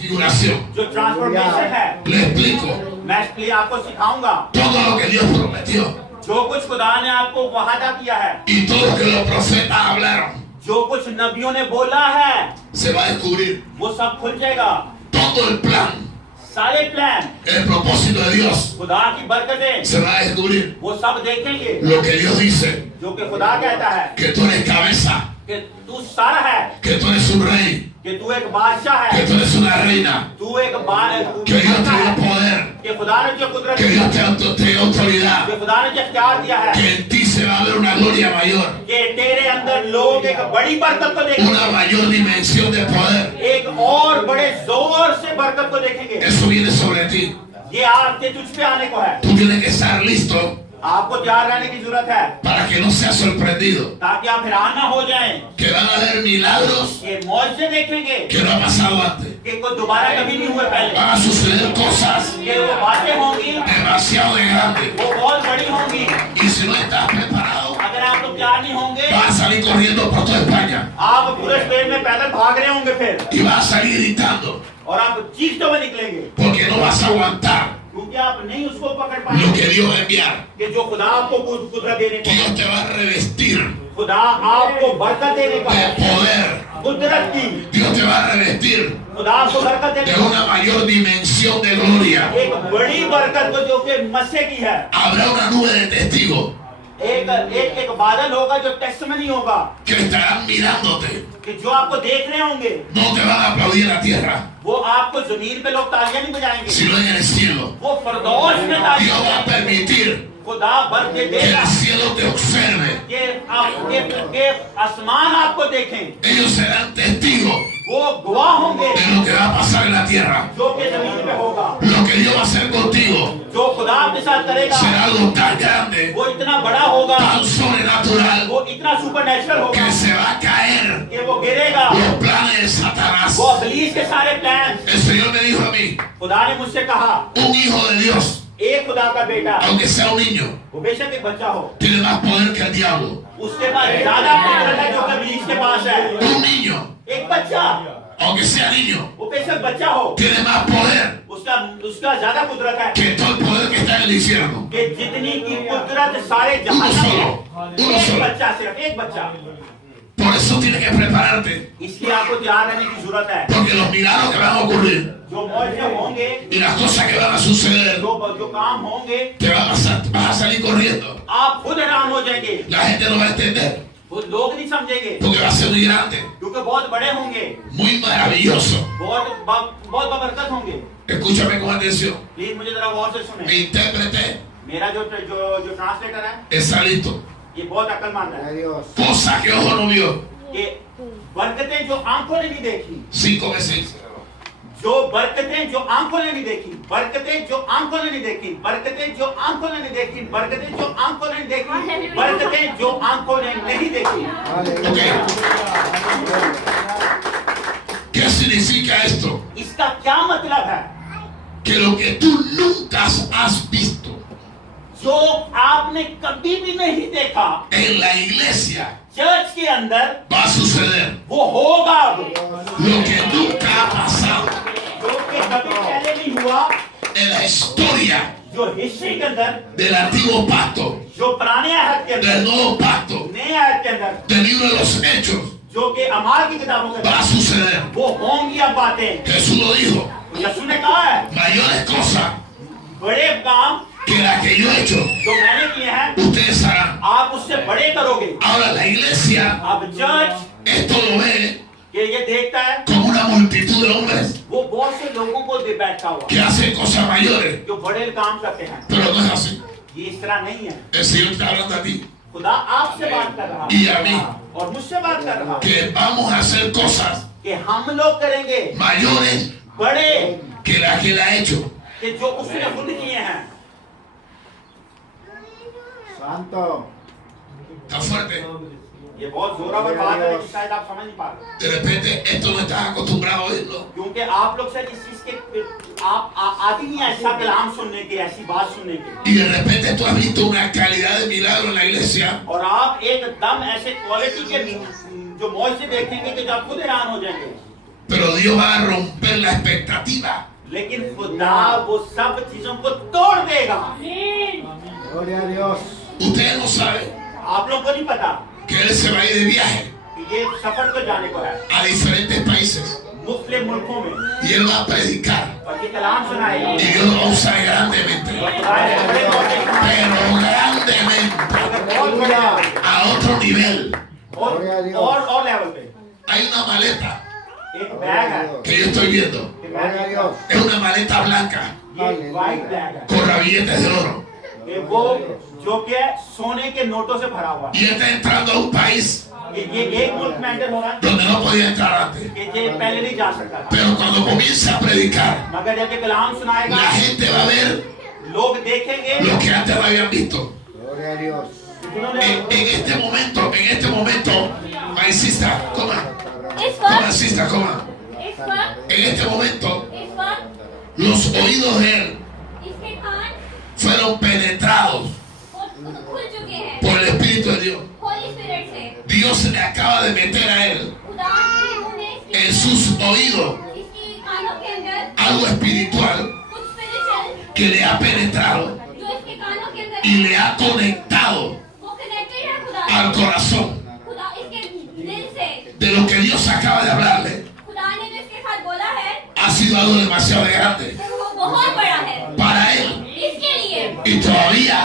Figuración. जो ट्रांसफॉर्मेशन है, Le explico. मैं आपको सिखाऊंगा Todo lo que Dios prometió जो कुछ खुदा ने आपको वादा किया है, y todo lo que los profetas hablaron जो कुछ नबियों ने बोला है, se va a descubrir. वो सब खुल जाएगा। Todo el plan, सारे plan, el propósito de Dios खुदा की बरकतें, se va a descubrir. वो सब देखेंगे। Lo que Dios dice, जो कि खुदा कहता है que tú eres cabeza, कि तू सारा है, que tú eres un rey, कि तू एक बादशाह que है, tú eres una reina, तू एक बादशाह que Dios te dio है, poder, कि खुदा ने जो कुदरत que दी, Dios te dio autoridad, कि खुदा ने जो इख्तियार दिया है, que en ti se va a ver una gloria mayor, कि तेरे अंदर लोग एक बड़ी बरकत को देखेंगे, una mayor dimensión de poder. एक और बड़े जोर से बरकत को देखेंगे। Eso viene sobre ti. ये आपके तुझ पे आने को है। Tú tienes que estar listo आपको तैयार रहने की जरूरत है para que no seas sorprendido, ताकि आप हैरान ना हो जाएं। que van a haber milagros ये मौजे देखेंगे que no han pasado antes. कि कोई दोबारा कभी नहीं हुए पहले, Van a suceder cosas कि वो बातें होंगी, demasiado de grandes. वो बहुत बड़ी होंगी। Y si no estás preparado, अगर आप लोग तैयार नहीं होंगे, vas a salir corriendo por toda España आप पूरे स्पेन में पैदल भाग रहे होंगे फिर, y vas a salir gritando और आप चीखते हुए निकलेंगे, porque no vas a aguantar क्योंकि आप नहीं उसको पकड़ lo पाएंगे que Dios va a enviar. कि जो खुदा आपको कुदरत देने को, Dios te va a revestir खुदा आपको बरकत देने को de है, poder. कुदरत की, Dios te va a revestir खुदा आपको बरकत देने de को, una mayor dimensión de gloria. एक बड़ी बरकत को जो कि मसीह की है। Habrá una nube de testigos एक बादल होगा जो टेस्टमनी होगा, que estarán mirándote. कि जो आपको देख रहे होंगे, No te van a aplaudir en la tierra, वो आपको जमीन पे लोग तालियां नहीं बजाएंगे, sino en el cielo. वो फरदौस में तालियां Dios va a बजाएंगे। permitir खुदा बरकत que देगा el cielo te observe. कि आसमान आपको देखें, Ellos serán testigos वो गवाह होंगे de lo que va a pasar en la tierra. जो कि जमीन पे होगा। Lo que Dios va a hacer contigo जो खुदा आपके साथ करेगा será algo tan grande, वो इतना बड़ा होगा, tan sobrenatural, वो इतना सुपरनेचुरल होगा que se va a caer कि वो गिरेगा। los planes de Satanás. वो इब्लीस के सारे plan, El Señor me dijo a mí, खुदा ने मुझसे कहा, un hijo de Dios, एक खुदा का बेटा, aunque sea un niño, वो बेशक एक बच्चा हो, tiene más poder que el diablo. उसके पास ज्यादा कुदरत है जो कि इब्लीस के पास है। Un niño, एक बच्चा, aunque sea niño, वो बेशक बच्चा हो, tiene más poder उसका ज्यादा कुदरत है que todo el poder que está en el infierno. कि जितनी की कुदरत सारे Uno जहां में solo, है। uno एक solo. बच्चा, सिर्फ एक बच्चा। Por eso tienes que prepararte, इसलिए आपको तैयार रहने की जरूरत है। porque los milagros que van a ocurrir जो मौजे होंगे, y las cosas que van a suceder, जो काम होंगे, te van a vas a salir corriendo. आप खुद हैरान हो जाएंगे, La gente no va a entender, वो लोग नहीं समझेंगे, porque va a ser muy grande, क्योंकि बहुत बड़े होंगे, muy maravilloso. बहुत बरकत होंगे। Escúchame con atención. प्लीज मुझे जरा गौर से सुने। Mi intérprete मेरा जो ट्रांसलेटर है, está listo. ये बहुत अक्लमंद है Cosa que ojo no vio. कि बरकतें जो आंखों ने नहीं देखी, 5 veces. जो बरकतें जो आंखों ने नहीं देखी, बरकतें जो आंखों ने नहीं देखी, बरकतें जो आंखों ने नहीं देखी, बरकतें जो आंखों ने नहीं देखी, बरकतें जो आंखों ने नहीं देखी। Ok. ¿Qué significa esto? इसका क्या मतलब है? Que lo que tú nunca has visto जो आपने कभी भी नहीं देखा en la iglesia चर्च के अंदर, va a suceder. वो होगा अब। Lo que nunca ha pasado जो कि कभी पहले नहीं हुआ, en la historia जो हिस्ट्री के अंदर, del antiguo pacto, जो पुराने आहद के del अंदर, nuevo pacto, नए आहद के अंदर, del libro de los hechos, जो कि अमाल की किताबों के va a अंदर, suceder. वो होंगी अब बातें। Jesús lo dijo. यीशु ने कहा है, Mayores cosas बड़े काम que las que yo he hecho, जो मैंने किए हैं, ustedes harán. आप उससे बड़े करोगे। Ahora la iglesia अब चर्च esto lo ve कि ये देखता है, como una multitud de hombres वो बहुत से लोगों को दे बैठा हुआ que hacen cosas mayores, जो बड़े काम करते हैं। pero no es así. ये इस तरह नहीं है। El Señor está hablando a ti खुदा आपसे बात कर रहा y a mí है और मुझसे बात कर रहा है que vamos a hacer cosas कि हम लोग करेंगे mayores बड़े que las que él ha hecho. कि जो उसने खुद किए हैं। Santo. Está fuerte. ये बहुत जोरावर बात है लेकिन शायद आप समझ नहीं पा रहे, De repente esto no estás acostumbrado a oírlo. क्योंकि आप लोग शायद इस चीज के आप आदि नहीं है ऐसा कलाम सुनने के, ऐसी बात सुनने के, Y de repente tú has visto una calidad de milagro en la iglesia और आप एकदम ऐसे क्वालिटी के जो मौज से देखेंगे कि जो आप खुद हैरान हो जाएंगे। Pero Dios va a romper la expectativa. लेकिन खुदा वो सब चीजों को तोड़ देगा। Gloria a Dios. Ustedes no saben आप लोग को नहीं पता que Él se va a ir de viaje कि ये सफर को जाने को है a diferentes países मुख्तलिफ मुल्कों में, y Él va a predicar और ये कलाम सुनाएगा। y Dios lo va a usar grandemente, खुदा ने बड़े मौके pero grandemente, बहुत बड़े a otro nivel. और लेवल पे। Hay una maleta एक बैग है, que yo estoy viendo, ये Gloria a bag Dios. es una maleta blanca ये वाइट बैग है, con rabilletes de oro ये वो जो कि सोने के नोटों से भरा हुआ y está entrando a un país है। ये एक मुल्क में एंटर हो रहा है donde no podía entrar antes. कि ये पहले नहीं जा सकता था, Pero cuando comienza a predicar, मगर जब ये कलाम सुनाएगा la gente va a ver लोग देखेंगे lo que antes no habían visto. Gloria a Dios. जिन्होंने En este momento, my sister, coma, इस coma, वक्त sister, coma. इस वक्त En este momento, इस वक्त los oídos de él इसके कान fueron penetrados खुल चुके हैं por el Espíritu de Dios. Holy spirit से। Dios se le acaba de meter a él खुदा ने उन्हें en sus oídos इसकी कानों के अंदर algo espiritual कुछ spiritual que le ha penetrado जो इसके कानों के अंदर y le ha conectado वो कनेक्टेड है खुदा al corazón खुदा इसके दिल से। de lo que Dios acaba de hablarle. खुदा ने जो इसके साथ बोला है Ha sido algo demasiado grande वो बहुत बड़ा है para él इसके लिए, y todavía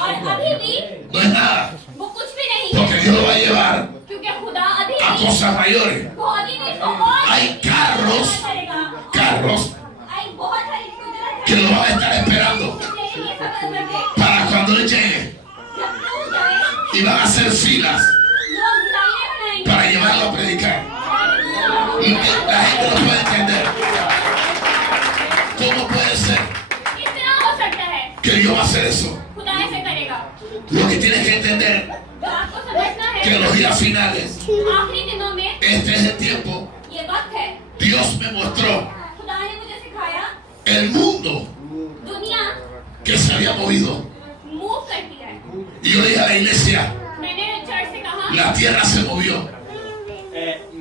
और अभी भी no es nada वो कुछ भी नहीं porque है, Dios lo va a llevar क्योंकि खुदा अभी a भी cosas mayores. वो अभी भी इसको और Hay carros, करेगा। carros hay बहुत सारी कुदरत que है lo van a estar esperando तेरे लिए सफल करके para cuando él llegue जब तू जाए y van a hacer filas लोग लाइनें बनाएंगे para llevarlo a predicar. Y la gente no puede entender cómo puede ser किस तरह हो सकता है que Dios va a hacer eso. खुदा ऐसे करेगा। Lo que tienes que entender तो आपको समझना que है en los días finales, आखिरी दिनों में este es el tiempo. ये वक्त है। Dios me mostró खुदा ने मुझे सिखाया el mundo दुनिया que se había movido. Move करती है। Y yo le dije a la iglesia, मैंने चर्च से कहा la tierra se movió.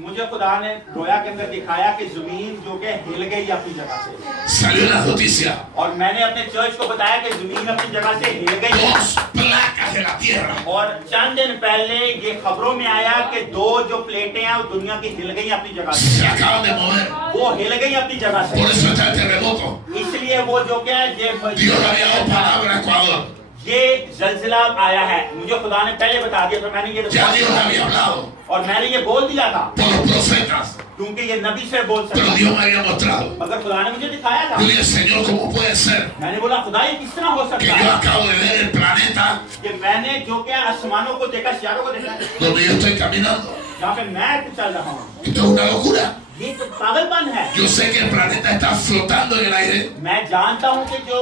मुझे खुदा ने रोया के अंदर दिखाया कि जमीन जो कि हिल गई अपनी जगह से, Salió en las noticias. और मैंने अपने चर्च को बताया कि जमीन अपनी जगह से हिल गई है। 2 placas de la tierra और चंद दिन पहले ये खबरों में आया कि 2 जो प्लेटें हैं वो दुनिया की हिल गई अपनी जगह से, se acaban de mover. वो हिल गई अपनी जगह Por से। eso está el terremoto. इसलिए वो जो क्या है Dios le había dado palabra a Ecuador. ये जलजिला आया है, मुझे खुदा ने पहले बता दिया, तो मैंने ये Ya Dios le había hablado और मैंने ये बोल दिया था por los profetas. क्योंकि ये नबी से बोल Pero सकता, Dios me había mostrado. मगर खुदा ने मुझे दिखाया था। Yo le dije, Señor, ¿cómo puede ser मैंने बोला खुदा ये किस तरह हो que सकता yo है acabo de ver el planeta कि मैंने जो क्या आसमानों को देखा, सितारों को देखा, donde yo estoy caminando? जहाँ पे मैं चल रहा हूँ, Esto es una locura. ये तो पागलपन है। Yo sé que el planeta está flotando en el aire मैं जानता हूँ कि जो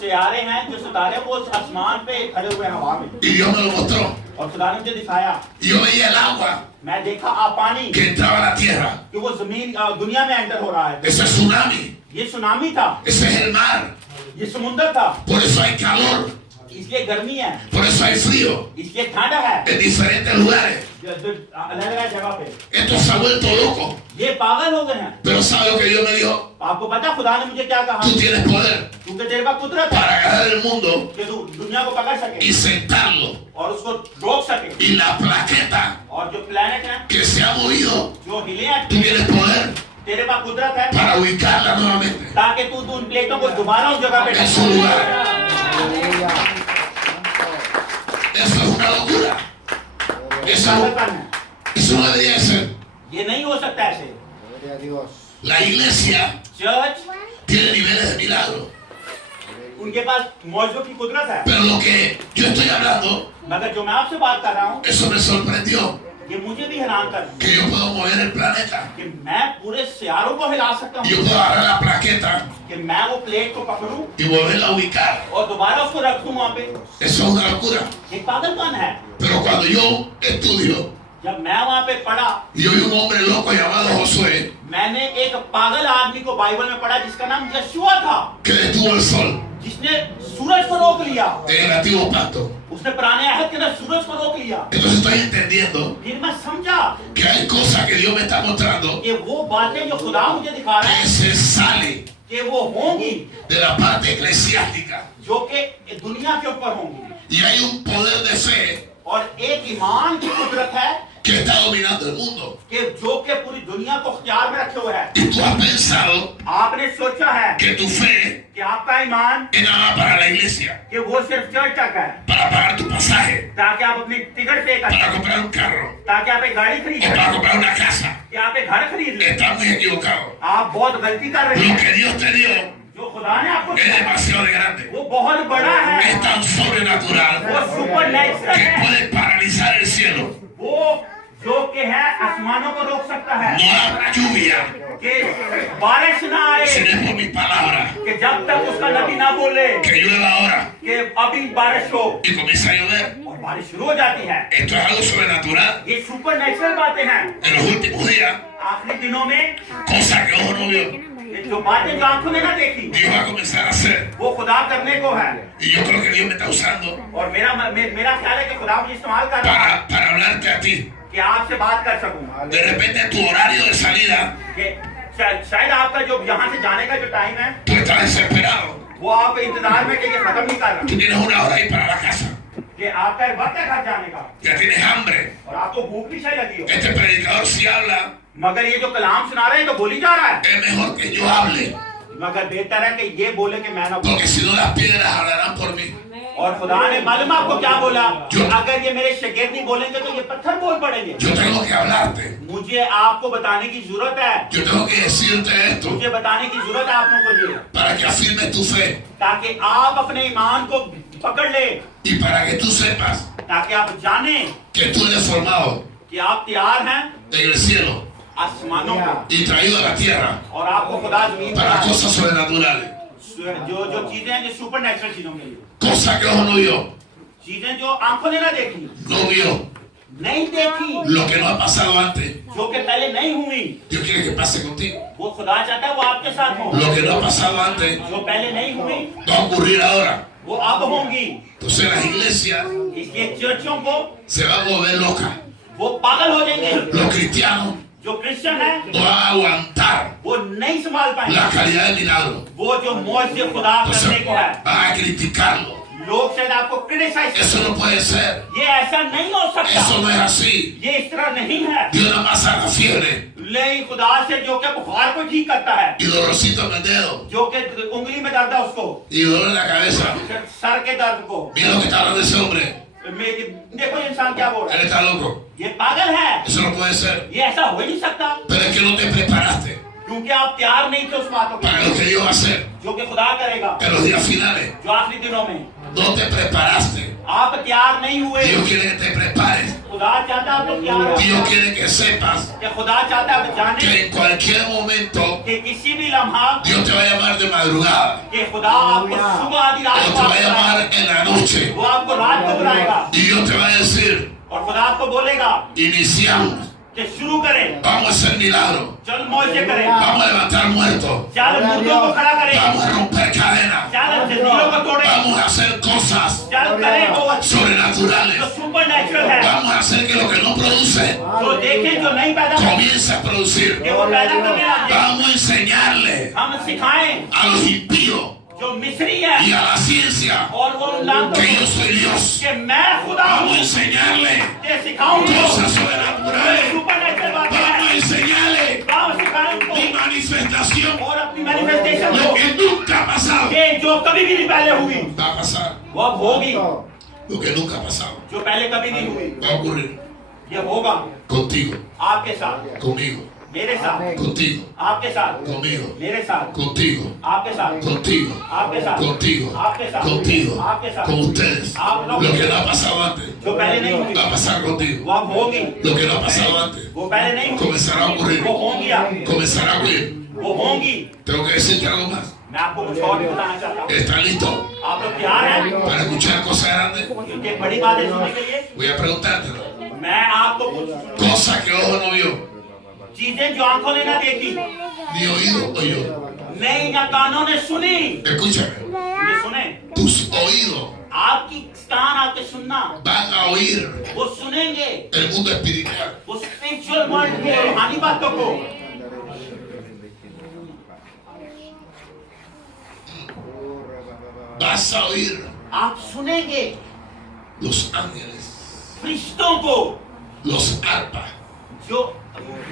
सितारे हैं, जो सितारे वो आसमान पे खड़े हुए हैं हवा में, y Dios me lo mostró. और खुदा ने मुझे दिखाया। Y yo veía el agua मैं देखा पानी que entraba a la tierra. कि वो जमीन दुनिया में एंटर हो रहा है। Ese es tsunami. ये सुनामी था, Ese es el mar. ये समुद्र था, Por eso hay calor. इसलिए गर्मी है, Por eso hay frío इसलिए ठंड है, en diferentes lugares. अलग अलग जगह पे। Esto se ha vuelto loco. ये पागल हो गए हैं। Pero ¿sabe lo que Dios me dijo? आपको पता खुदा ने मुझे क्या कहा? Tú tienes poder क्योंकि तेरे पास कुदरत है para agarrar el mundo कि तू दुनिया को पकड़ सके y sentarlo. और उसको रोक सके, Y la plaqueta और जो प्लेनेट है que se ha movido, जो हिले हैं, tú tienes poder तेरे पास कुदरत है para ubicarla nuevamente ताकि तू उन प्लेटों को दोबारा उस जगह पे en रख su lugar. Aleluya. Eso es una locura. Eso, पागलपन है। eso no debería de ser. ये नहीं हो सकता ऐसे। Gloria a Dios. La iglesia church tiene niveles de milagro. उनके पास मौजूद की कुदरत है, Pero lo que yo estoy hablando, मगर जो मैं आपसे बात कर रहा हूँ eso me sorprendió. ये मुझे भी हैरान कर Que yo puedo mover el planeta. कि मैं पूरे सियारों को हिला सकता Yo हूँ, puedo agarrar la plaqueta कि मैं वो प्लेट को पकड़ूं y volverla a ubicar. और दोबारा उसको रख दूं वहाँ पे। Eso es una locura. ये पागलपन है। Pero cuando yo estudio जब मैं वहाँ पे पढ़ा, y yo vi un hombre loco llamado Josué मैंने एक पागल आदमी को बाइबल में पढ़ा जिसका नाम यशुआ था, que detuvo el sol. जिसने सूरज को रोक लिया, en el antiguo pacto. उसने पुराने अहद के अंदर सूरज को रोक लिया। Entonces estoy entendiendo फिर मैं समझा que hay cosas que Dios me está mostrando कि वो बातें जो खुदा मुझे दिखा रहा है que se sale कि वो होंगी de la parte eclesiástica. जो कि दुनिया के ऊपर होंगी, Y hay un poder de fe और एक ईमान की कुदरत है que está dominando el mundo. कि जो कि पूरी दुनिया को अख्तियार में रखे हुए है। Y tú has pensado आपने सोचा है que tu fe कि आपका ईमान es nada más para la iglesia, कि वो सिर्फ चर्च तक है, para pagar tu pasaje, ताकि आप अपनी टिकट पे कर, para comprar un carro, ताकि आप एक गाड़ी खरीद o para लें, comprar una casa. कि आप एक घर खरीद लें। Estás muy equivocado. आप बहुत गलती कर रहे Lo हैं। que Dios te dio जो खुदा ने आपको es दिया demasiado grande. वो बहुत बड़ा है, Es tan sobrenatural वो सुपर नेचुरल que है, puede paralizar el cielo. वो जो कि है आसमानों को रोक सकता है No habrá lluvia कि बारिश ना आए, si no es por mi palabra. कि जब तक उसका नबी ना बोले Que llueva ahora कि अभी बारिश हो, y comienza a llover. और बारिश शुरू हो जाती है। Esto es algo sobrenatural. ये सुपर नेचुरल बातें हैं। En los últimos días, आखिरी दिनों में cosas que ojo no vio, जो बातें जो आंखों ने ना देखी Dios va a comenzar a hacer. वो खुदा करने को है, Y yo creo que Dios me está usando और मेरा ख्याल है कि खुदा मुझे इस्तेमाल कर रहा है para hablarte a ti. कि आपसे बात कर सकूं। De repente tu horario de salida, कि शायद आपका जो यहाँ से जाने का जो टाइम है tú estás desesperado. वो आप इंतजार में कि ये खत्म नहीं कर Tú tienes una hora ahí para la casa. रहा, कि आपका एक वक्त है घर जाने का Ya tienes hambre. और आपको भूख भी शायद लगी हो, Este predicador si habla, मगर ये जो कलाम सुना रहे हैं तो बोली जा रहा है, es mejor que yo hable. मगर बेहतर है कि ये बोले कि मैं ना बोलूं। Porque si no las piedras hablarán por mí. और खुदा ने मालूम आपको क्या बोला, कि अगर ये मेरे शागिर्द नहीं बोलेंगे तो ये पत्थर बोल पड़ेंगे। Yo tengo que hablarte. मुझे आपको बताने की जरूरत है, Yo tengo que decirte esto मुझे बताने की जरूरत है आप लोगों को ये, para que afirmes tu fe ताकि आप अपने ईमान को पकड़ ले, y para que tú sepas ताकि आप जाने que tú eres formado कि आप तैयार हैं en el cielo आसमानों को, y traído a la tierra और आपको खुदा जमीन para पर cosas sobrenaturales. जो चीजें हैं जो सुपर नेचुरल चीजों के लिए, Cosas que ojo no vio, चीजें जो आंखों ने ना देखी, no vio. नहीं देखी, Lo que no ha pasado antes, जो कि पहले नहीं हुई, Dios quiere que pase contigo. वो खुदा चाहता है वो आपके साथ हो। Lo que no ha pasado antes, जो पहले नहीं हुई va a ocurrir ahora. वो अब होंगी। Entonces las iglesias इसलिए चर्चों को se van a volver locas. वो पागल हो जाएंगे, Los cristianos जो क्रिश्चियन है no van a aguantar वो नहीं संभाल पाएंगे la calidad del milagro. वो जो मौज से खुदा Entonces करने को है। van a criticarlo. लोग शायद आपको criticise Eso no puede ser. ये ऐसा नहीं हो सकता, Eso no es así. ये इस तरह नहीं है। Dios nada más saca fiebre नहीं, खुदा से जो कि बुखार को ठीक करता है, y dolorcito en el dedo जो कि उंगली में दर्द है उसको, y dolor en la cabeza. Sir के दर्द को। Mira lo que está hablando ese hombre. देखो ये इंसान क्या बोल रहा Él है, está loco. ये पागल है, Eso no puede ser. ये ऐसा हो ही नहीं सकता, Pero es que no te preparaste क्योंकि आप तैयार नहीं थे उस बातों के para लिए lo que Dios va a hacer जो कि खुदा करेगा en los días finales. जो आखिरी दिनों में। No te preparaste. आप तैयार नहीं हुए, Dios quiere que te prepares. खुदा चाहता है आप लोग तैयार हो, Dios quiere que sepas कि खुदा चाहता है आप que जाने en cualquier momento कि किसी भी लम्हा Dios te va a llamar de madrugada कि खुदा आपको सुबह आधी रात o को te va a बुलाएगा, llamar en la noche वो आपको रात को बुलाएगा y Dios te va a decir, और खुदा आपको बोलेगा iniciamos, कि शुरू करें, vamos a hacer milagros, चल मौजे करें, vamos a levantar muertos, चल मुर्दों को खड़ा करें, vamos a romper cadenas, चल जंजीरों को तोड़ें, vamos a hacer cosas चल करें वो जो sobrenaturales, सुपर नेचुरल है, vamos a hacer que lo que no produce जो देखें जो नहीं पैदा हो, comience a producir. कि वो पैदा करने लगे। Vamos a enseñarle हम सिखाएं a los impíos जो मिस्री है y a la ciencia और वो लानतों que को yo soy Dios. कि मैं खुदा Vamos a हूँ, enseñarle ये सिखाऊंगा cosas sobrenaturales. सुपर नेचुरल बातें Vamos a हैं, enseñarle गाँव सिखाएं उनको mi manifestación, और अपनी मैनिफेस्टेशन lo को que nunca ha pasado. कि जो कभी भी नहीं पहले हुई Va a pasar वो अब होगी, lo que nunca ha pasado. जो पहले कभी नहीं हुई Va a ocurrir ये होगा contigo, आपके साथ, conmigo, मेरे साथ, contigo, आपके साथ, conmigo, मेरे साथ, contigo, आपके साथ, contigo, आपके साथ, contigo, आपके साथ, contigo, आपके साथ, con ustedes. Lo que no ha pasado antes जो पहले नहीं हुई va a pasar contigo. वो अब होगी, Lo que no ha pasado antes वो पहले नहीं हुई comenzará a ocurrir. वो होंगी, Comenzará a ocurrir. वो होंगी। Tengo que decirte algo más. मैं आपको कुछ और भी बताना चाहता हूँ, ¿Estás listo आप लोग तैयार हैं para escuchar cosas grandes? क्योंकि बड़ी बातें सुनने के लिए Voy a preguntártelo. मैं आपको कुछ Cosas que ojo no vio, चीजें जो आंखों ने ना देखी, ni oído oyó, नहीं ना कानों ने सुनी। Escúchame. ये सुने, Tus oídos आपकी कान आपके सुनना, van a oír वो सुनेंगे el mundo espiritual. उस स्पिरिचुअल वर्ल्ड के रूहानी बातों को। Vas a oír आप सुनेंगे los ángeles, फरिश्तों को, los arpas, जो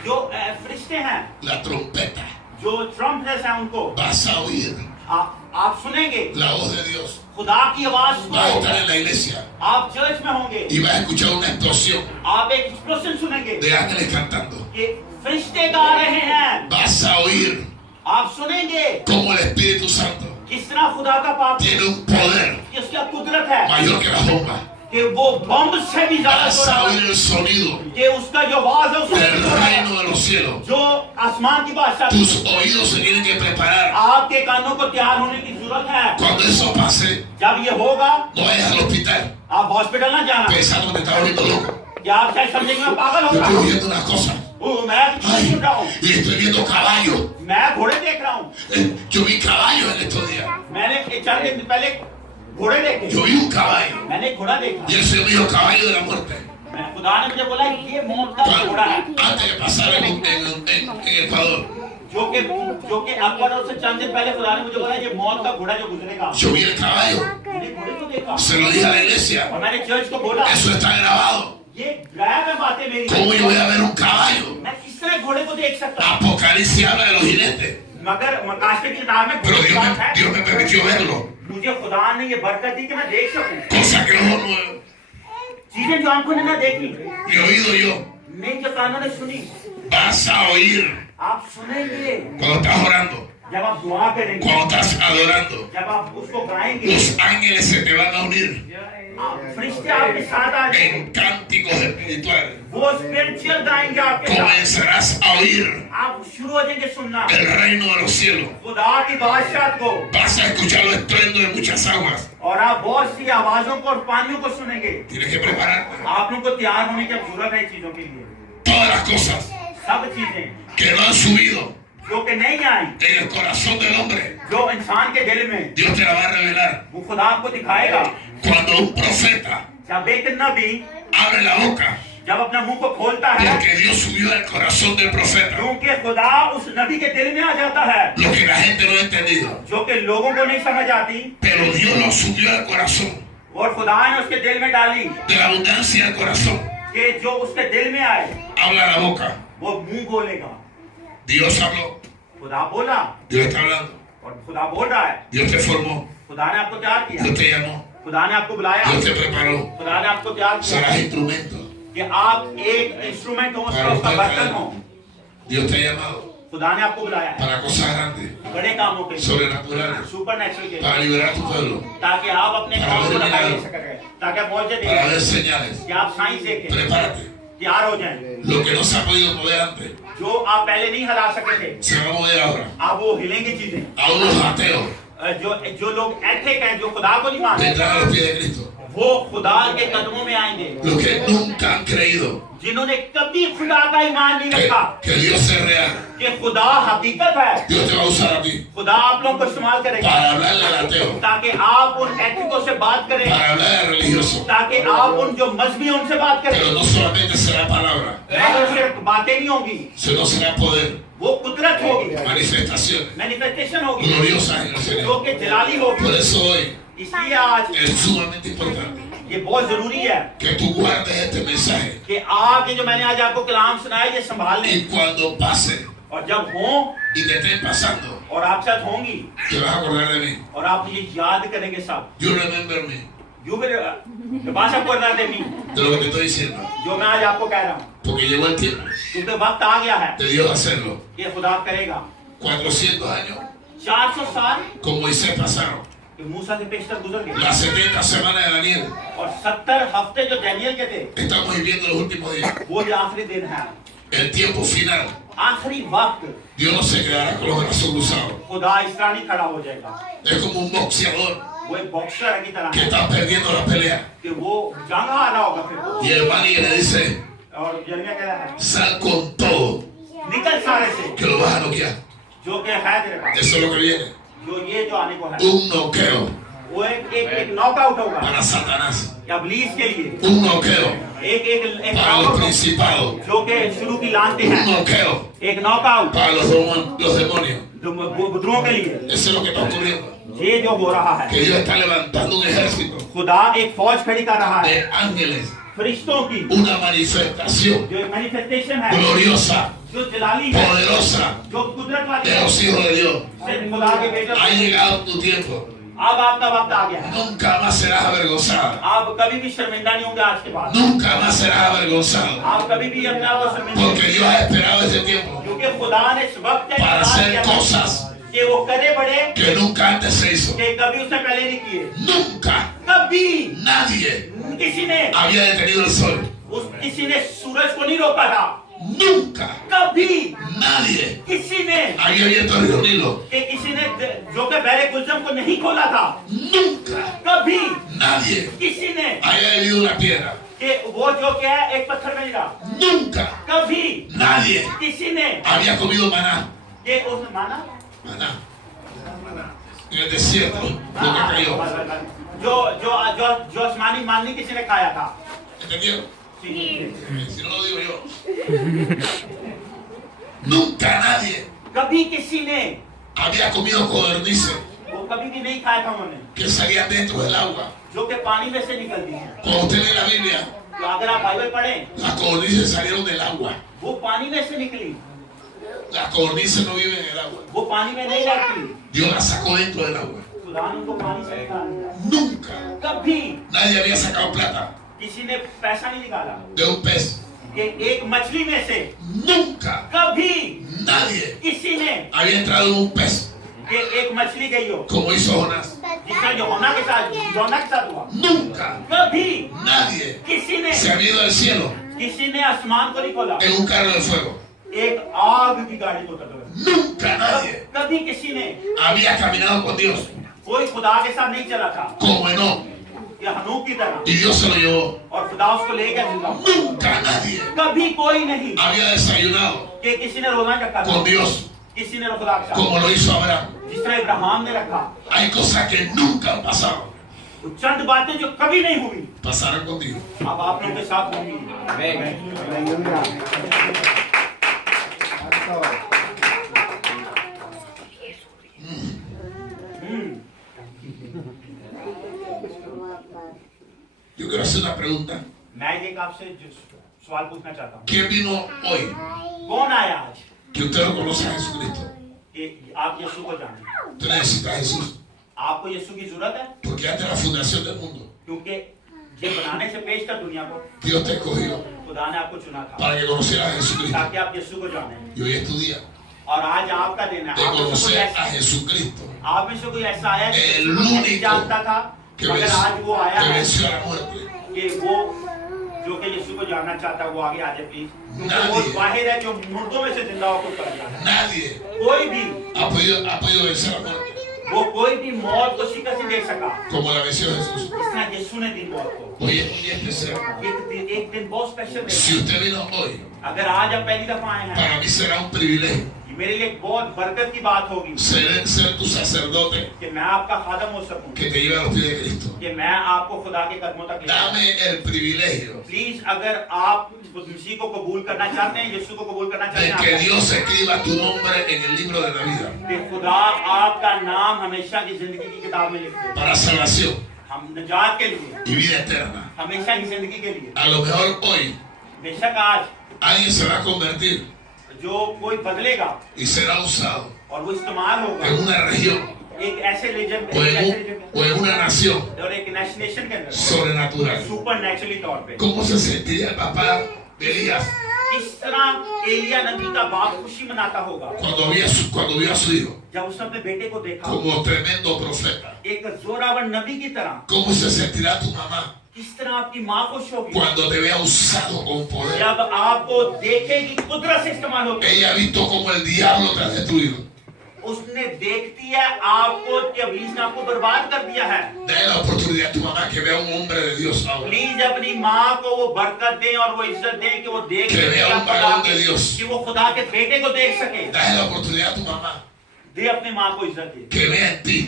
जो फरिश्ते हैं, la trompeta. जो ट्रम्पेट्स हैं उनको Vas a oír आप सुनेंगे। la voz de Dios. खुदा की आवाज Vas a को estar en la iglesia आप चर्च में होंगे, y vas a escuchar una explosión आप एक एक्सप्लोजन सुनेंगे de ángeles cantando. कि फरिश्ते गा रहे हैं। Vas a oír आप सुनेंगे cómo el Espíritu Santo किस तरह खुदा का पाप tiene un poder कि उसका कुदरत है mayor que las bombas. कि वो बम से भी ज्यादा Vas a छोड़ा oír el sonido कि उसका जो आवाज है उससे भी del छोड़ा है। reino de los cielos. जो आसमान की बादशाह, Tus oídos se tienen que preparar. आपके कानों को तैयार होने की जरूरत है। Cuando eso pase, जब ये होगा no vayas al hospital आप हॉस्पिटल ना जाना pensando que te estás volviendo loco. कि आप शायद समझेंगे मैं पागल Yo होगा। estoy oyendo unas cosas. मैं कुछ सुन रहा हूँ, Ay, y estoy viendo caballos. मैं घोड़े देख रहा हूँ। Yo vi caballos en estos días. मैंने 4 दिन पहले घोड़े देखे, Yo vi un caballo. मैंने एक घोड़ा देखा। Y el Señor me dijo caballo de la muerte. खुदा ने मुझे बोला ये मौत का घोड़ा है, Antes de pasar en Ecuador, जो कि अकबर से चंद दिन पहले खुदा ने मुझे बोला ये मौत का घोड़ा जो गुजरेगा। yo vi el caballo. मैंने घोड़े को देखा Se lo dije a la iglesia. और मैंने चर्च को बोला Eso está grabado. ये गायब है बातें मेरी। ¿Cómo yo voy a ver un caballo? मैं किस तरह घोड़े को देख सकता हूँ? Apocalipsis habla de los jinetes. मगर मकाशे की किताब में Pero घोड़े की बात है। Dios me permitió verlo. मुझे खुदा ने ये बरकत दी कि मैं देख सकूं Cosa que no, चीजें जो आंखों ने ना देखी, ni oído yo. नहीं जो कानों ने सुनी। Vas a oír आप सुनेंगे cuando estás orando, जब आप दुआ करेंगे, cuando estás adorando. जब आप उसको गाएंगे, Los ángeles se te van a unir फरिश्ते आपके साथ आ जाएंगे, en cánticos espirituales. वो स्पिरिचुअल गाएंगे आपके साथ। Comenzarás a oír आप शुरू हो जाएंगे सुनना el reino de los cielos. खुदा की बादशाह को, Vas a escuchar los estruendos de muchas aguas. और आप बहुत सी आवाजों को और पानियों को सुनेंगे। Tienes que prepararte. आप लोगों को तैयार होने की अब जरूरत है इन चीजों के लिए। Todas las cosas सब चीजें que no han subido जो कि नहीं आई, en el corazón del hombre, जो इंसान के दिल में, Dios te la va a revelar. वो खुदा आपको दिखाएगा। Cuando un profeta जब एक नबी abre la boca, जब अपना मुंह को खोलता है, porque Dios subió al corazón del profeta, क्योंकि खुदा उस नबी के दिल में आ जाता है, lo que la gente no ha entendido, जो कि लोगों को नहीं समझ आती, pero Dios lo subió al corazón, और खुदा ने उसके दिल में डाली de la abundancia del corazón, कि जो उसके दिल में आए habla la boca. वो मुंह बोलेगा। Dios habló, खुदा बोला Dios está hablando, और खुदा बोल रहा है। Dios te formó, खुदा ने आपको तैयार किया, Dios te llamó, खुदा ने आपको बुलाया, Dios te preparó. खुदा ने आपको तैयार किया Serás instrumento. कि आप एक इंस्ट्रूमेंट हो, उसका बर्तन हो। Dios te ha llamado खुदा ने आपको बुलाया है para cosas grandes, बड़े कामों के लिए, sobrenaturales, सुपर नेचुरल के लिए, para liberar a tu pueblo, ताकि आप अपने काम को लगाए दे सकें, ताकि आप मौजे para देखें, ver señales. कि आप साइंस देखें, Prepárate. तैयार हो जाएं। Lo que no se ha podido mover antes, जो आप पहले नहीं हिला सके थे, se va a mover ahora. आप वो हिलेंगी चीजें। A unos ateos जो लोग एथिक हैं, जो खुदा को नहीं मानते, vendrán a los pies de Cristo. वो खुदा के कदमों में आएंगे। Los que nunca han creído जिन्होंने कभी खुदा का ईमान नहीं रखा que Dios es real, कि खुदा हकीकत है, Dios te va a usar a ti खुदा आप लोगों को इस्तेमाल करेगा para hablarle al ateo, ताकि आप उन एथिकों से बात करें, para hablarle al religioso. ताकि आप उन जो मजहबी हैं उनसे बात करें। Pero no solamente será palabra, और सिर्फ बातें नहीं होगी, sino será poder, वो कुदरत होगी, manifestaciones मैनिफेस्टेशन होगी, gloriosas en el जो Señor. कि जलाली होगी। Por eso hoy इसलिए आज es sumamente importante ये बहुत जरूरी है que tú guardes este mensaje कि आगे जो मैंने आज आपको कलाम सुनाया ये संभाल लें, y cuando pase और जब हो y te estén pasando, और आप साथ होंगी te vas a acordar de mí. और आप मुझे याद करेंगे सब। You remember me, you will pass आपको दे मी, de lo que te estoy diciendo, जो मैं आज आपको कह रहा हूँ, porque llegó el tiempo क्योंकि वक्त आ गया है de Dios hacerlo. ये खुदा करेगा। 400 años 400 साल con Moisés pasaron, कि मूसा के पेशतर गुजर गए las 70 semanas de Daniel, और 70 हफ्ते जो डैनियल के थे estamos viviendo los últimos días, वो ये आखिरी दिन है, el tiempo final. आखिरी वक्त। Dios no se quedará con los brazos cruzados, खुदा इस तरह नहीं खड़ा हो जाएगा, es como un boxeador वो एक बॉक्सर की तरह que है está perdiendo la pelea कि वो जंग हारा होगा फिर, y el manager le dice, और यिर्मयाह कहता है sal con todo निकल सारे से, que lo vas a noquear. जो कि है तेरे पास, Eso es lo que viene. जो ये जो आने को है, Un noqueo वो एक नॉकआउट होगा para Satanás. इब्लीस के लिए, Un noqueo एक para los नॉकआउट principados. जो कि शुरू की लानते Un हैं, noqueo एक नॉकआउट para los demonios. बुद्रुओं के लिए। Eso es lo que está ocurriendo. ये जो हो रहा है, Que Dios está levantando un ejército खुदा एक फौज खड़ी कर रहा है, de ángeles. फरिश्तों की, Una manifestación जो मैनिफेस्टेशन है, gloriosa, जो जलाली है, poderosa जो कुदरत वाली de है, los hijos de Dios. सिर्फ खुदा के बेटे। Ha llegado tu tiempo. अब आपका वक्त आ गया है, Nunca más serás avergonzado. आप कभी भी शर्मिंदा नहीं होंगे आज के बाद, Nunca más serás avergonzado. आप कभी भी अपने आप को शर्मिंदा नहीं Porque Dios ha esperado ese tiempo क्योंकि खुदा ने इस वक्त का para इंतजार hacer किया था cosas कि वो करे बड़े que nunca antes se hizo. कि कभी उसने पहले नहीं किए। Nunca कभी nadie किसी ने había detenido el sol. किसी ने सूरज को नहीं रोका था, Nunca कभी nadie किसी ने había abierto el río Nilo. कि किसी ने जो कि बहरे गुलजम को नहीं खोला था, Nunca कभी nadie किसी ने había bebido una piedra. कि वो जो क्या है एक पत्थर में गिरा, Nunca कभी nadie किसी ने había comido maná. कि उसने माना Maná. En el desierto, lo que cayó. जो जो जो जो आसमानी माननी किसी ने खाया था। ¿Entendieron? Sí. Si no lo digo yo. Nunca nadie कभी किसी ने había comido codornices वो कभी भी नहीं खाया था उन्होंने, que salían dentro del agua. जो कि पानी में से निकलती है। Cuando usted lee la Biblia, तो अगर आप बाइबल पढ़ें, las codornices salieron del agua. वो पानी में से निकली, Las codornices no viven en el agua. वो पानी में नहीं रहती, Dios las sacó dentro del agua. खुदा ने उनको पानी से निकाला। Nunca कभी nadie había sacado plata किसी ने पैसा नहीं निकाला de un pez. कि एक मछली में से, Nunca कभी nadie किसी ने había entrado en un pez कि एक मछली गई हो, como hizo Jonás. जिसका योना के साथ हुआ। Nunca कभी nadie किसी ने se había ido al cielo किसी ने आसमान को नहीं खोला, en un carro de fuego. एक आग की गाड़ी को उतारा। Nunca nadie कभी किसी ने había caminado con Dios कोई खुदा के साथ नहीं चला था como Enoch या हनूक की तरह y Dios se lo llevó. और खुदा उसको ले गया जिंदा। Nunca nadie कभी कोई नहीं había desayunado कि किसी ने रोजा रखा था, con Dios किसी ने खुदा के साथ, como lo hizo Abraham. जिस तरह इब्राहिम ने रखा। Hay cosas que nunca han pasado. वो चंद बातें जो कभी नहीं हुई Pasarán contigo. अब आप लोगों के साथ होंगी। Aleluya. Santo. Yo quiero hacer una pregunta. मैं एक आपसे सवाल पूछना चाहता हूँ, ¿Quién vino hoy कौन आया आज que usted no conoce a Jesucristo? कि आप यीशु को जाने? Usted necesita a Jesús. आपको यीशु की जरूरत है Porque antes de la fundación del mundo, क्योंकि ये बनाने से पेश कर दुनिया को Dios te escogió खुदा ने आपको चुना था para que conocieras a Jesucristo. ताकि आप यीशु को जाने। Y hoy es tu día और आज आपका दिन है। de आप में से कोई conocer a ऐसा- Jesucristo, आप में से कोई ऐसा आया कि El यीशु को नहीं único जानता था, que मगर आज वो आया है venció a la muerte. कि वो जो कि यीशु को जानना चाहता है वो आगे आ जाए प्लीज, क्योंकि वो Nadie. वाहिद है जो मुर्दों में से जिंदा होकर कर रहा है। Nadie कोई भी ha podido vencer a la muerte वो कोई भी मौत को शिकस्त नहीं दे सका como la venció Jesús. जिस तरह यीशु ने दी मौत को। Hoy es un día especial. एक दिन बहुत स्पेशल है। Si usted vino hoy, अगर आज आप पहली दफा आए हैं, para mí será un privilegio ये मेरे लिए एक बहुत बरकत की बात होगी ser tu sacerdote कि मैं आपका खादम हो सकूं, que te lleve a los pies de Cristo. कि मैं आपको खुदा के कदमों तक ले जाऊं। Dame el privilegio प्लीज अगर आप मसीह को कबूल करना चाहते हैं, यीशु को कबूल करना de चाहते que हैं, Dios escriba tu nombre en el libro de la vida कि खुदा आपका नाम हमेशा की जिंदगी की किताब में लिख दे, para salvación हम निजात के लिए, y vida eterna. हमेशा की जिंदगी के लिए। A lo mejor hoy बेशक आज alguien se va a convertir जो कोई बदलेगा y será usado और वो इस्तेमाल होगा en una región एक ऐसे reason o en una nación और एक नेशन के अंदर sobrenatural. सुपर नेचुरली तौर पे। ¿Cómo se sentiría el papá de Elías इस तरह एलिया नबी का बाप खुशी मनाता होगा cuando vio a su hijo जब उसने अपने बेटे को देखा como tremendo profeta? एक जोरावर नबी की तरह। ¿Cómo se sentirá tu mamá किस तरह आपकी माँ खुश होगी cuando te vea usado con poder? जब आपको देखेगी कुदरत से इस्तेमाल होगी। Ella ha visto como el diablo te ha destruido. उसने देखती है आपको कि इब्लीस ने आपको बर्बाद कर दिया है। Dale la oportunidad a tu mamá que vea un hombre de Dios ahora. Please अपनी माँ को वो बरकत दें और वो इज्जत दें कि वो देख Que सके vea un खुदा varón के- de Dios. कि वो खुदा के बेटे को देख सके। Dale la oportunidad a tu mamá दे अपने माँ को इज्जत दे que vea en ti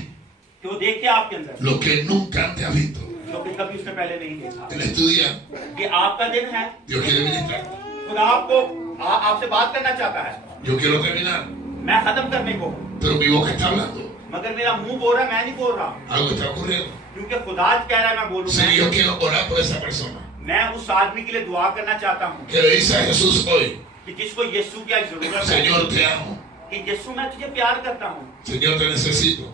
कि वो देखे आपके अंदर lo que nunca antes ha visto. जो कि कभी उसने पहले नहीं देखा En este día, कि आपका दिन है Dios quiere ministrar. खुदा आपको आपसे बात करना चाहता है Yo quiero terminar, मैं खत्म करने को pero mi boca está hablando. मगर मेरा मुंह बोल रहा है मैं नहीं बोल रहा Algo está ocurriendo. क्योंकि खुदा कह रहा है मैं बोलूँ Sí, yo quiero orar por esa persona मैं उस आदमी के लिए दुआ करना चाहता हूँ que le dice a Jesús hoy, कि जिसको यीशु की आज जरूरत है Señor, te amo. कि यीशु मैं तुझे प्यार करता हूँ Señor, te necesito.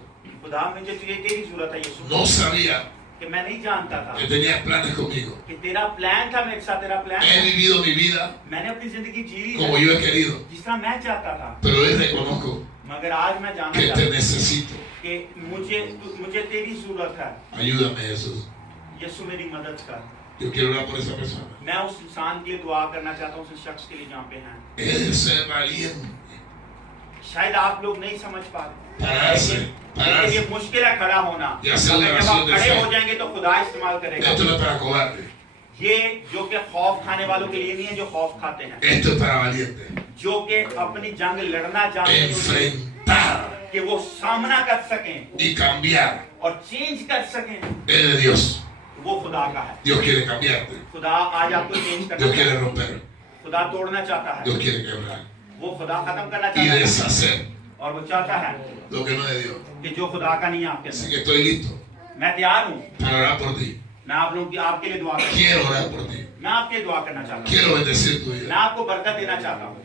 खुदा मुझे तुझे तेरी जरूरत है यीशु No sabía कि मैं नहीं जानता था que tenías planes conmigo. कि तेरा प्लान था मेरे साथ तेरा plan He vivido mi vida मैंने अपनी जिंदगी जी ली como है yo he querido, जिस तरह मैं चाहता था pero hoy reconozco मगर आज मैं जानना que चाहता te हूँ necesito. कि मुझे तेरी जरूरत है Ayúdame, Jesús. यीशु मेरी मदद कर Yo quiero orar por esa persona. मैं उस इंसान के लिए दुआ करना चाहता हूँ उस शख्स के लिए जहाँ पे हैं Es ser valiente. शायद आप लोग नहीं समझ पा रहे Pararse, लेकिन pararse. ये मुश्किल है खड़ा होना Y hacer मगर जब oración आप de खड़े fe. हो जाएंगे तो खुदा इस्तेमाल करेगा Esto no es para cobardes. ये जो कि खौफ खाने वालों के लिए नहीं है जो खौफ खाते हैं Esto es para valientes. जो कि अपनी जंग लड़ना चाहते हैं Enfrentar कि वो सामना कर सकें y cambiar और चेंज कर सकें es de Dios. वो खुदा का है Dios quiere cambiarte. खुदा आज आपको चेंज करना Dios quiere चाहता है romper. खुदा तोड़ना चाहता है Dios quiere quebrar. वो खुदा खत्म करना Y चाहता है deshacer और वो चाहता है lo que no es de Dios. कि जो खुदा का नहीं है आपके Así अंदर que estoy listo मैं तैयार हूँ para orar por ti. मैं आप लोगों की आपके लिए दुआ करना Quiero orar por ti. मैं आपके लिए दुआ करना चाहता हूँ Quiero bendecir tu मैं vida. आपको बरकत देना चाहता हूँ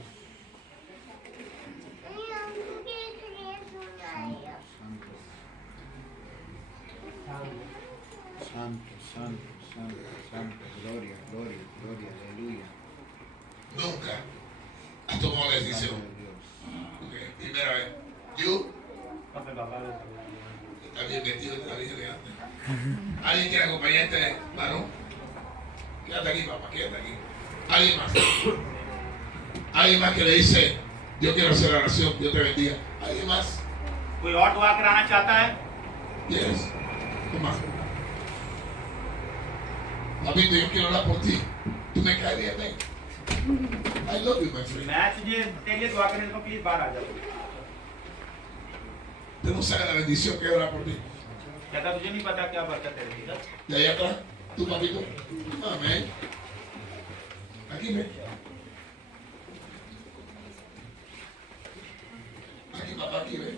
Santo, santo, santo, santo. Gloria, gloria, gloria, aleluya. Nunca has tomado la decisión. Ok, primera vez. Yo अपने बाबा को está bien vestido, está bien elegante. ¿Alguien quiere acompañar a este varón? Quédate aquí, papá, quédate aquí. ¿Alguien más? ¿Alguien más que le dice, yo quiero hacer la oración, Dios te bendiga? ¿Alguien más? कोई और दुआ कराना चाहता है ¿Quieres? Toma. Papito, yo quiero hablar por ti. Tú me caes bien, ven. I love you, my friend. मैं तुझे तेरे लिए दुआ करने को प्लीज बाहर आ जाओ Usted no sabe la bendición que es orar por ti. कहता तुझे नहीं पता क्या बरकत है तेरी इधर De allá atrás, tu papito. Amén. Aquí, ven. Aquí, papá, aquí, ven.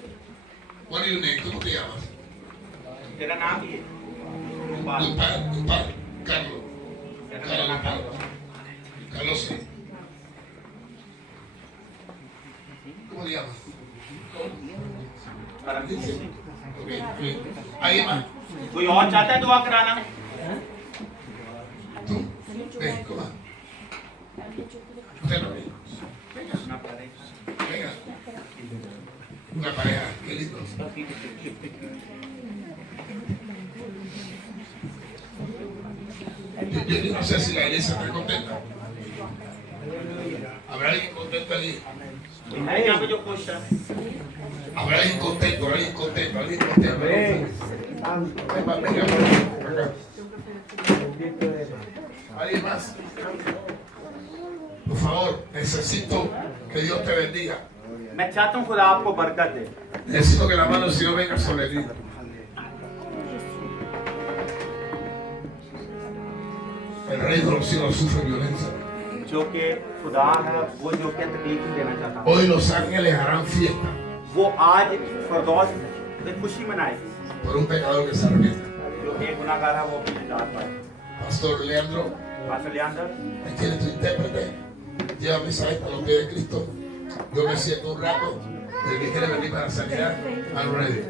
What is your name? ¿Cómo te llamas? तेरा नाम ही है गोपाल Tu padre, Carlos. तेरा Carlos, नाम Carlos. Carlos, sí. ¿Cómo te llamas? Paramjit Singh Ok, bien. ¿Alguien más? कोई और चाहता है दुआ कराना Tú. Ven, coma. Usted no ven. Venga, अपना करे venga. Una pareja, qué lindo. Yo no sé si la iglesia está contenta. ¿Habrá alguien contento allí? है यहाँ पे जो खुश है ¿Habrá alguien contento? ¿Alguien contento? ¿Alguien contento? Venga, venga, venga. ¿Alguien más? Por favor, necesito que Dios te bendiga. मैं चाहता हूँ खुदा आपको बरकत दे Necesito que la mano del Señor venga sobre ti. El rey de los cielos sufre violencia. जो कि खुदा है वो जो कि तकलीफ देना चाहता है Hoy los ángeles harán fiesta वो आज फरदौस में खुशी मनाए por un pecador que se arrepienta. जो कि गुनाहगार है वो अपनी निजात पाए Pastor Leandro, pastor Leander ¿me tienes tu intérprete? Llévame esa esta a los pies de Cristo. Yo me siento un rato. El que quiere venir para sanidad, I'm ready.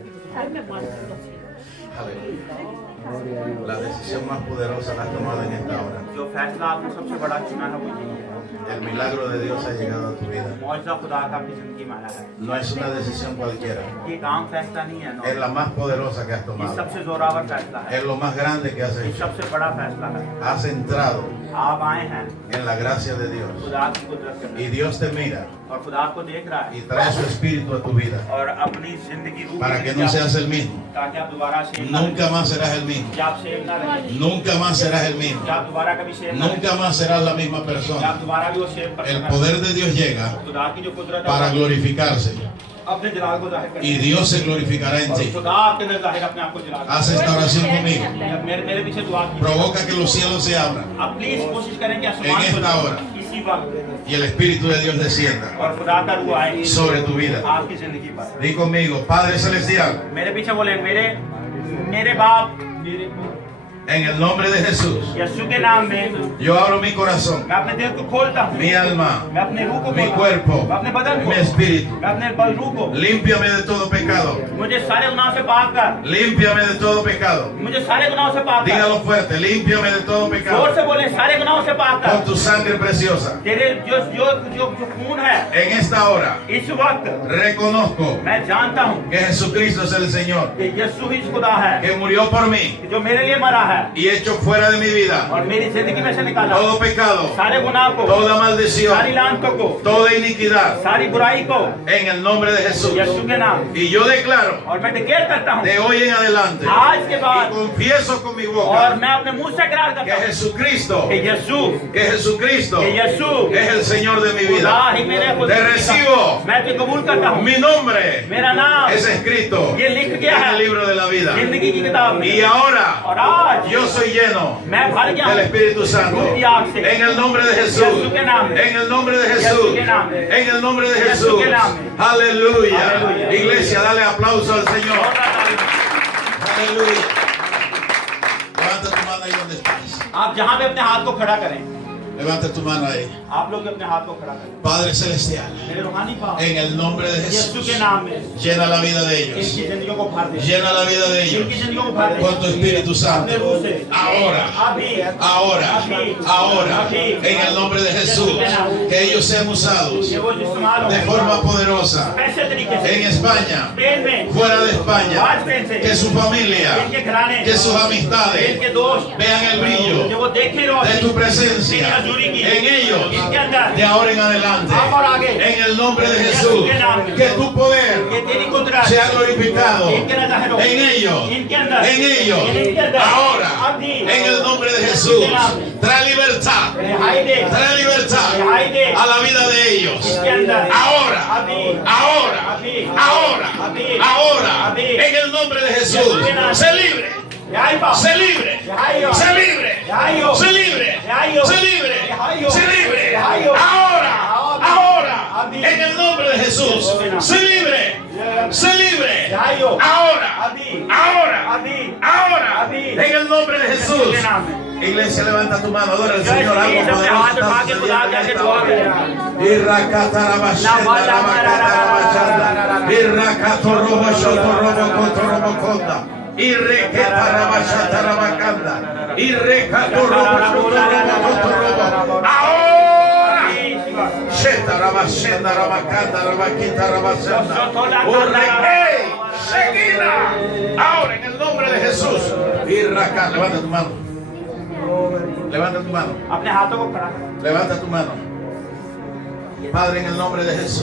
La decisión más poderosa la has tomado en esta hora. जो फैसला आपने सबसे बड़ा चुना है वो यही है El milagro de Dios ha llegado a tu vida. मौजूदा खुदा का आपकी जिंदगी में आया है No es una decisión cualquiera. ये काम फैसला नहीं है Es la más poderosa que has ये tomado. सबसे जोरावर फैसला है Es lo más grande que has ये hecho. सबसे बड़ा फैसला है Has entrado आप आए हैं en la gracia de Dios. खुदा की कुदरत के Y अंदर Dios te mira और खुदा आपको देख रहा है y trae su espíritu a tu vida. और अपनी जिंदगी रूप Para में que no seas el mismo. ताकि आप दोबारा सेम ना Nunca más serás el mismo. रहें, कि आप सेम ना रहें, Nunca más serás el कि mismo. आप दोबारा कभी सेम ना रहें, Nunca más serás la misma कि आप persona. दोबारा भी वो same El person poder de Dios llega खुदा की जो कुदरत para है glorificarse. अपने जलाल को जाहिर y करें Dios se glorificará en और ti. खुदा आपके अंदर जाहिर अपने आप को जलाल Haz esta oración conmigo. करें। मेरे पीछे दुआ कीजिए। Provoca que los cielos se abran आप प्लीज कोशिश करें कि En आसमान esta खुले। hora. इसी वक्त y el Espíritu de Dios descienda और खुदा का रूह आए sobre tu vida. आपकी जिंदगी पर। Di conmigo, Padre Celestial, मेरे पीछे बोले मेरे बाप en el nombre de Jesús, यीशु के नाम में yo abro mi corazón, मैं अपने दिल को खोलता हूँ, mi alma, मैं अपने रूह को mi खोलता हूँ, cuerpo, मैं अपने बदन को, mi espíritu. मैं अपने रूह को, Límpiame de todo pecado. मुझे सारे गुनाहों से पाक कर, Límpiame de todo pecado. मुझे सारे गुनाहों से पाक कर, Dígalo fuerte, límpiame de todo जोर pecado. से बोले सारे गुनाहों से पाक Con कर, tu sangre preciosa. तेरे जो खून है En esta hora इस वक्त reconozco मैं जानता हूँ que Jesucristo es el Señor, कि यीशु ही खुदा है que murió por mí जो मेरे लिए मरा है y hecho fuera de mi vida और मेरी जिंदगी में से निकाला todo pecado, सारे गुनाह को, toda सारी maldición, लानतों को, toda iniquidad, सारी बुराई को en el nombre de Jesús. यीशु के नाम Y yo declaro और मैं डिक्लेयर करता हूँ de hoy en adelante आज के y बाद confieso con mi और boca मैं अपने मुंह से इकरार que करता हूँ Jesucristo, कि Jesucristo es el Señor de mi खुदा vida. ही मेरे खुदा Te recibo. मैं तुझे कबूल करता हूँ Mi nombre मेरा नाम es escrito ये लिख गया en el है libro de la vida. जिंदगी की किताब में Y ahora और आज yo soy lleno मैं भर गया del हूँ Espíritu Santo. रूह की आग से En el nombre de Jesús. यीशु के नाम में En el nombre de यीशु Jesús. के नाम में En el nombre de यीशु Jesús. के नाम में Aleluya. Aleluya. Iglesia, dale aplauso al Señor. Aleluya. Levanta tu mano ahí donde estás. आप जहाँ पे अपने हाथ को खड़ा करें Levanta tu mano ahí. आप लोग अपने हाथ को खड़ा करें Padre Celestial, मेरे रूहानी बाप en el nombre de यीशु Jesús, के नाम में llena la vida de ellos. इनकी जिंदगियों को भर दे Llena la vida de इनकी ellos जिंदगियों को भर दे con tu Espíritu Santo. अपने रूह से Ahora. अभी Ahora, en el nombre de Jesús, que ellos sean usados ये वो इस्तेमाल de हो forma poderosa ऐसे तरीके से en España, स्पेन में fuera de España, वाजपेयी से que su familia, इनके घराने que sus amistades इनके दोस्त vean el कि brillo वो देखे रहो de tu presencia en ellos इनके अंदर de ahora en adelante. आप और आगे En el nombre de Jesús, que tu poder कि तेरी कुदरत sea glorificado इनके अंदर जाहिर हो en ellos, इनके अंदर en ellos, इनके अंदर ahora, अभी en el nombre de Jesús. Trae libertad, रिहाई दे trae libertad a la vida de ellos. इसके अंदर Ahora, अभी ahora, ahora, ahora, en el nombre de Jesús, sé libre, रिहाई पाओ sé libre, sé libre, sé libre, sé libre, sé libre. Ahora, ahora, en el nombre de Jesús, sé libre, sé libre. Ahora, ahora, ahora, en el nombre de Jesús. Iglesia, levanta tu mano, adora al Señor. Algo poderoso está sucediendo en esta hora. Ahora, seguida. Ahora, en el nombre de Jesús. Levanta tu mano. Levanta tu mano. अपने हाथों को खड़ा करो Levanta tu mano. Padre, en el nombre de Jesús.